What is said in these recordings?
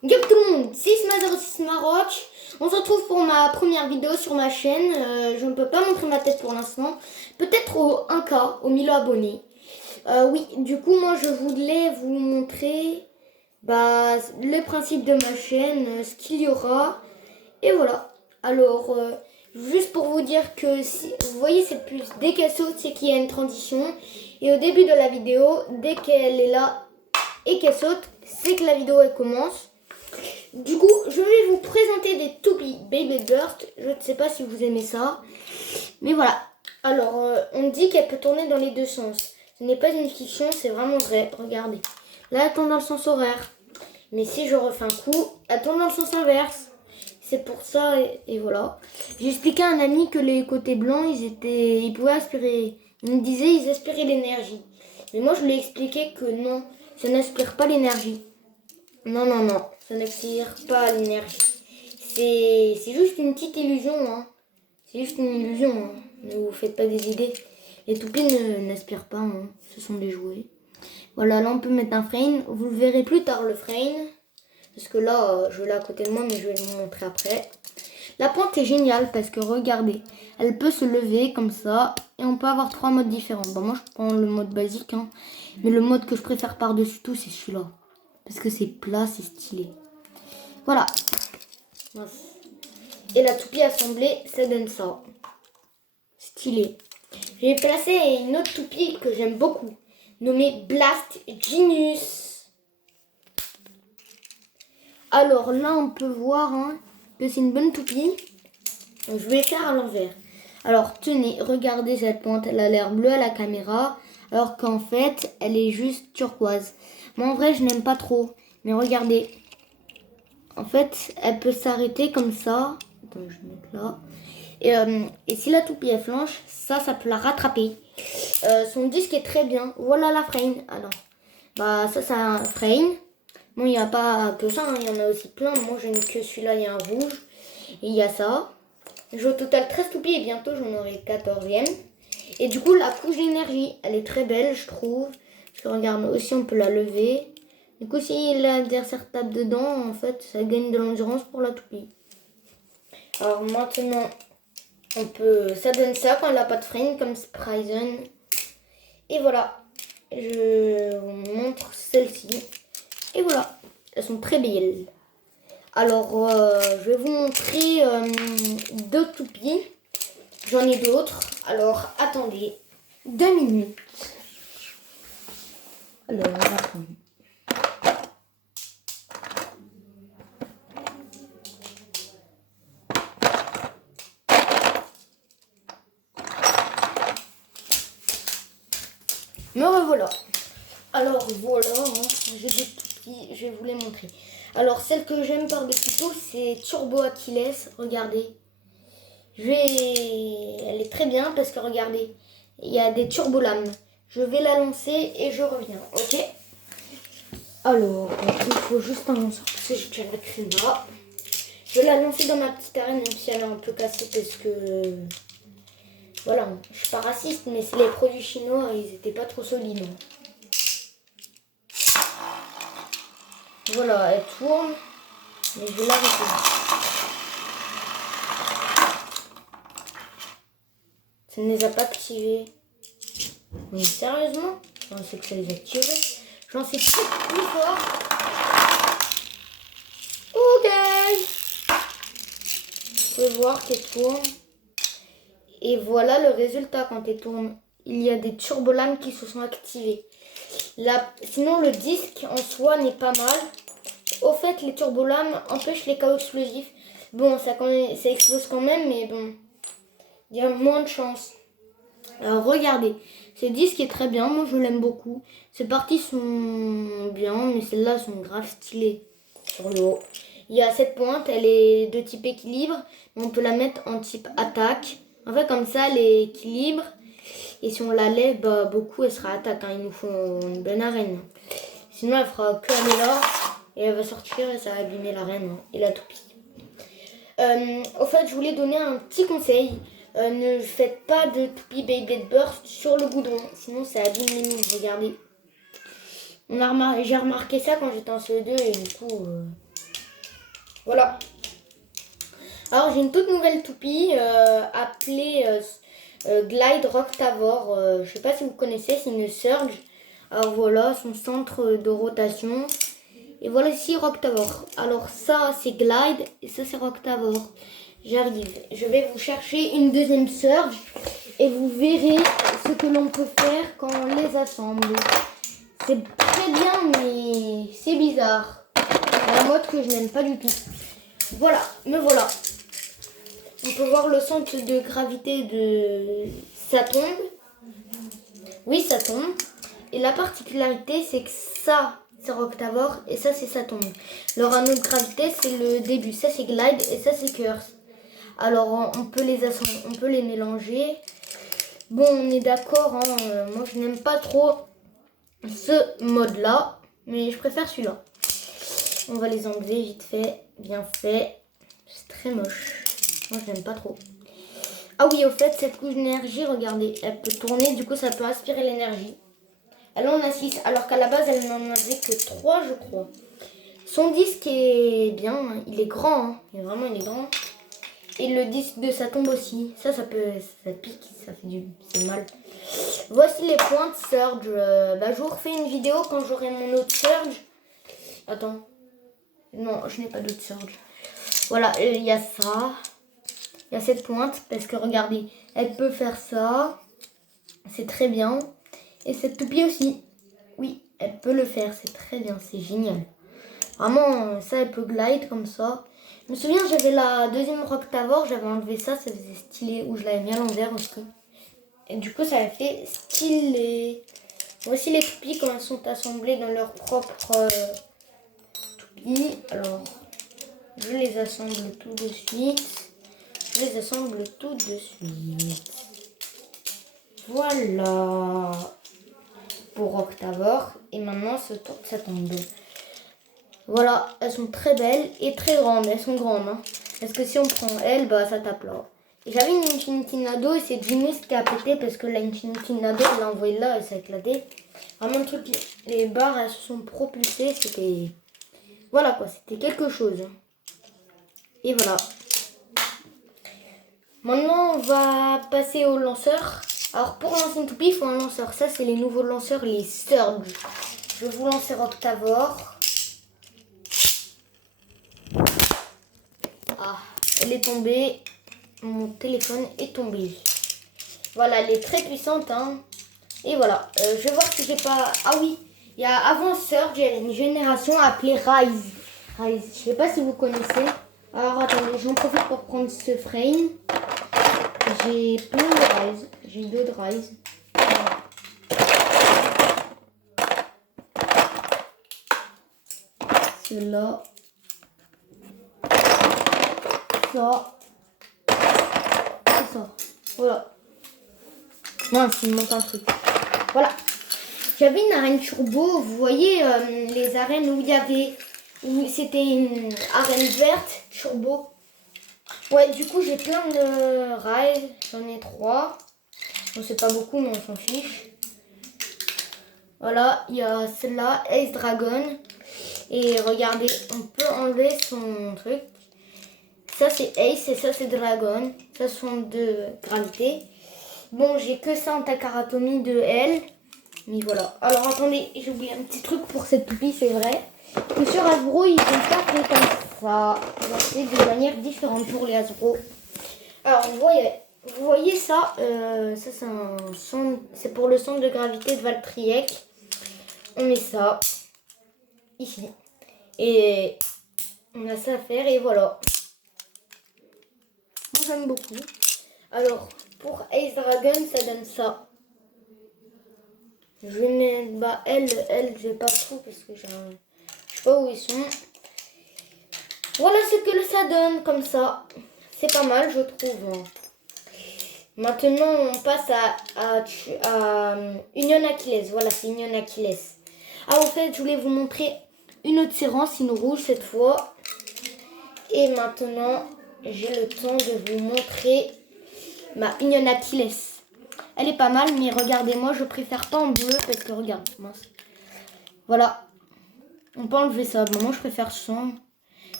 Yo tout le monde, 6 Maroc. On se retrouve pour ma première vidéo sur ma chaîne. Je ne peux pas montrer ma tête pour l'instant. Peut-être au 1K, au 1000 abonnés. Oui, du coup, moi je voulais vous montrer le principe de ma chaîne, ce qu'il y aura. Et voilà. Alors, juste pour vous dire que si vous voyez cette puce, dès qu'elle saute, c'est qu'il y a une transition. Et au début de la vidéo, dès qu'elle est là et qu'elle saute, c'est que la vidéo elle commence. Du coup, je vais vous présenter des toupies Baby Burst. Je ne sais pas si vous aimez ça. Mais voilà. Alors, on dit qu'elle peut tourner dans les deux sens. Ce n'est pas une fiction, c'est vraiment vrai. Regardez. Là, elle tourne dans le sens horaire. Mais si je refais un coup, elle tourne dans le sens inverse. C'est pour ça, et voilà. J'ai expliqué à un ami que les côtés blancs, ils pouvaient aspirer. Il me disait ils aspiraient l'énergie. Mais moi, je lui ai expliqué que non, ça n'aspire pas l'énergie. Non, non, non, ça n'aspire pas l'énergie. C'est juste une petite illusion, hein. C'est juste une illusion, hein. Ne vous faites pas des idées. Les toupies n'aspirent pas, hein. Ce sont des jouets. Voilà, là on peut mettre un frame. Vous le verrez plus tard, le frame. Parce que là, je l'ai à côté de moi, mais je vais vous montrer après. La pointe est géniale parce que regardez, elle peut se lever comme ça. Et on peut avoir 3 modes différents. Bon, moi je prends le mode basique, hein. Mais le mode que je préfère par-dessus tout, c'est celui-là. Parce que c'est plat, c'est stylé. Voilà. Et la toupie assemblée, ça donne ça. Stylé. J'ai placé une autre toupie que j'aime beaucoup, nommée Blast Genius. Alors là, on peut voir que c'est une bonne toupie. Donc, je vais faire à l'envers. Alors tenez, regardez cette pointe, elle a l'air bleue à la caméra, alors qu'en fait, elle est juste turquoise. Moi en vrai, je n'aime pas trop, mais regardez. En fait, elle peut s'arrêter comme ça. Attends, je vais mettre là. Et si la toupie elle flanche, ça peut la rattraper. Son disque est très bien. Voilà la frame. Alors, ça c'est un frame. Bon, il n'y a pas que ça, hein. Il y en a aussi plein. Moi, je n'ai que celui-là, il y a un rouge. Et il y a ça. J'ai au total 13 toupies et bientôt j'en aurai 14e. Et du coup, la couche d'énergie, elle est très belle, je trouve. Parce que regarde, aussi on peut la lever. Du coup, si l'adversaire tape dedans, en fait, ça gagne de l'endurance pour la toupie. Alors maintenant, ça donne ça quand elle n'a pas de frame, comme Spryzen. Et voilà, je vous montre celle-ci. Et voilà, elles sont très belles. Alors, je vais vous montrer d'autres toupies. J'en ai d'autres. Alors, attendez 2 minutes. Alors, attendez. Me revoilà. Alors voilà, j'ai des toupies, je vais vous les montrer. Alors celle que j'aime par-dessus tout, c'est Turbo Achilles. Regardez. Elle est très bien parce que regardez, il y a des turbolames. Je vais la lancer et je reviens, ok? Alors, il faut juste un lanceur parce que j'ai déjà la crème là. Je vais la lancer dans ma petite arène, même si elle est un peu cassée parce que... Voilà, je suis pas raciste, mais c'est les produits chinois, ils étaient pas trop solides. Voilà, elle tourne, mais je vais l'arrêter. Ça ne les a pas activés. Mais sérieusement, je pensais que ça les activait. J'en sais plus fort. Ok. Vous pouvez voir qu'elle tourne. Et voilà le résultat quand elle tourne. Il y a des turbolames qui se sont activés. Sinon, le disque en soi n'est pas mal. Au fait, les turbolames empêchent les chaos explosifs. Bon, ça explose quand même, mais bon, il y a moins de chance. Alors, regardez, ce disque est très bien. Moi, je l'aime beaucoup. Ces parties sont bien, mais celles-là sont grave stylées sur le haut. Il y a cette pointe, elle est de type équilibre. Mais on peut la mettre en type attaque. En fait, comme ça, elle est équilibre. Et si on la lève, beaucoup, elle sera attaque. Il nous faut une bonne arène. Sinon, elle fera que aller là. Et elle va sortir et ça va abîmer l'arène et la toupie. Au fait, je voulais donner un petit conseil. Ne faites pas de toupie Baby Burst sur le goudron. Sinon, ça abîme les moules. Regardez. J'ai remarqué ça quand j'étais en CE2 et du coup... Voilà. Alors j'ai une toute nouvelle toupie appelée Glide Roctavor. Je sais pas si vous connaissez, c'est une Surge. Alors voilà son centre de rotation. Et voilà ici Roctavor. Alors ça c'est Glide et ça c'est Roctavor. J'arrive. Je vais vous chercher une deuxième Surge et vous verrez ce que l'on peut faire quand on les assemble. C'est très bien mais c'est bizarre. C'est un mode que je n'aime pas du tout. Voilà, me voilà. On peut voir le centre de gravité de sa tombe. Oui, ça tombe. Et la particularité, c'est que ça, c'est Roctavor et ça, c'est sa tombe. Leur anneau de gravité, c'est le début. Ça, c'est Glide et ça, c'est Curse. Alors, on peut les assembler, on peut les mélanger. Bon, on est d'accord. Hein, moi, je n'aime pas trop ce mode-là, mais je préfère celui-là. On va les enlever vite fait, bien fait. C'est très moche. Moi, je n'aime pas trop. Ah oui, au fait, cette couche d'énergie, regardez, elle peut tourner, du coup, ça peut aspirer l'énergie. Elle en a 6, alors qu'à la base, elle n'en avait que 3, je crois. Son disque est bien, hein. Il est grand, hein. Il est grand. Et le disque de sa tombe aussi. Ça pique, ça fait c'est mal. Voici les pointes Surge. Je vous refais une vidéo quand j'aurai mon autre Surge. Attends. Non, je n'ai pas d'autre Surge. Voilà, il y a ça. Il y a cette pointe parce que regardez, elle peut faire ça. C'est très bien. Et cette toupie aussi. Oui, elle peut le faire. C'est très bien. C'est génial. Vraiment, ça, elle peut glide comme ça. Je me souviens, j'avais la deuxième Roctavor. J'avais enlevé ça. Ça faisait stylé. Ou je l'avais mis à l'envers aussi. Et du coup, ça a fait stylé. Voici les toupies quand elles sont assemblées dans leur propre toupie. Alors, je les assemble tout de suite. Je les assemble tout de suite. Voilà. Pour Roctavor. Et maintenant, ce tour de sa tombe. Voilà, elles sont très belles et très grandes. Elles sont grandes. Hein. Parce que si on prend elle, ça tape là. J'avais une Infinity Nado et c'est Jimmy qui a pété parce que la Infinity Nado, elle l'a envoyée là et ça a éclaté. Vraiment, le truc, les barres, elles se sont propulsées. C'était. Voilà quoi, c'était quelque chose. Et voilà. Maintenant, on va passer au lanceur. Alors, pour lancer une toupie, il faut un lanceur. Ça, c'est les nouveaux lanceurs, les Surge. Je vais vous lancer Roctavor. Ah, elle est tombée. Mon téléphone est tombé. Voilà, elle est très puissante. Hein. Et voilà. Je vais voir si j'ai pas... Ah oui, il y a avant Surge, il y a une génération appelée Rise. Rise, je sais pas si vous connaissez. Alors, attendez, j'en profite pour prendre ce frame. J'ai plein de Rise. J'ai deux de Rise. Ceux-là. Ça. Et ça. Voilà. Non, il me manque un truc. Voilà. J'avais une arène turbo. Vous voyez les arènes où il y avait... Où c'était une arène verte turbo. Ouais, du coup, j'ai plein de Rise. J'en ai 3. Bon, c'est pas beaucoup, mais on s'en fiche. Voilà, il y a celle-là, Ace Dragon. Et regardez, on peut enlever son truc. Ça, c'est Ace et ça, c'est Dragon. Ça sont de gravité. Bon, j'ai que ça en Takaratomie de L. Mais voilà. Alors, attendez, j'ai oublié un petit truc pour cette toupie, c'est vrai. Et sur Hasbro, ils ont pas fait comme ça. Ils ont fait de manière différente pour les Hasbro. Alors, vous voyez ça. Ça, c'est pour le centre de gravité de Valtryek. On met ça ici. Et on a ça à faire et voilà. Moi, j'aime beaucoup. Alors, pour Ace Dragon, ça donne ça. Je vais mettre, elle, j'ai pas tout parce que je sais pas où ils sont. Voilà ce que ça donne comme ça. C'est pas mal, je trouve. Maintenant, on passe à Union Achilles. Voilà, c'est Union Achilles. Ah, en fait, je voulais vous montrer une autre séance, une rouge cette fois. Et maintenant, j'ai le temps de vous montrer ma Union Achilles. Elle est pas mal, mais regardez-moi, je préfère pas en bleu parce que regarde, mince. Voilà. On peut enlever ça. Moi, je préfère sans.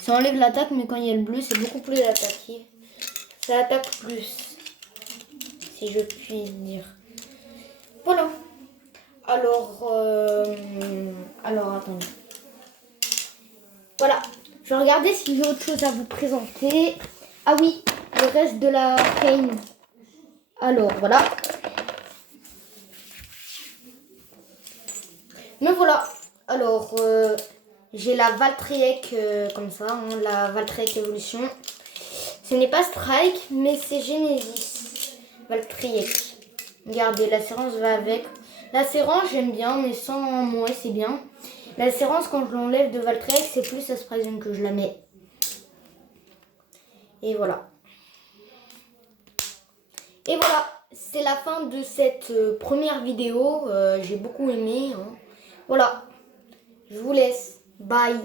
Ça enlève l'attaque, mais quand il y a le bleu, c'est beaucoup plus attaqué. Ça attaque plus, si je puis dire. Voilà. Alors attendez. Voilà. Je vais regarder si j'ai autre chose à vous présenter. Ah oui, le reste de la Kane. Alors voilà. Mais voilà. Alors, j'ai la Valtryek comme ça, hein, la Valtryek Evolution. Ce n'est pas Strike, mais c'est Genesis Valtryek. Regardez, la séance va avec. La séance, j'aime bien, mais sans moi, c'est bien. La séance, quand je l'enlève de Valtryek, c'est plus à Sprazen que je la mets. Et voilà. Et voilà, c'est la fin de cette première vidéo. J'ai beaucoup aimé. Hein. Voilà. Je vous laisse. Bye.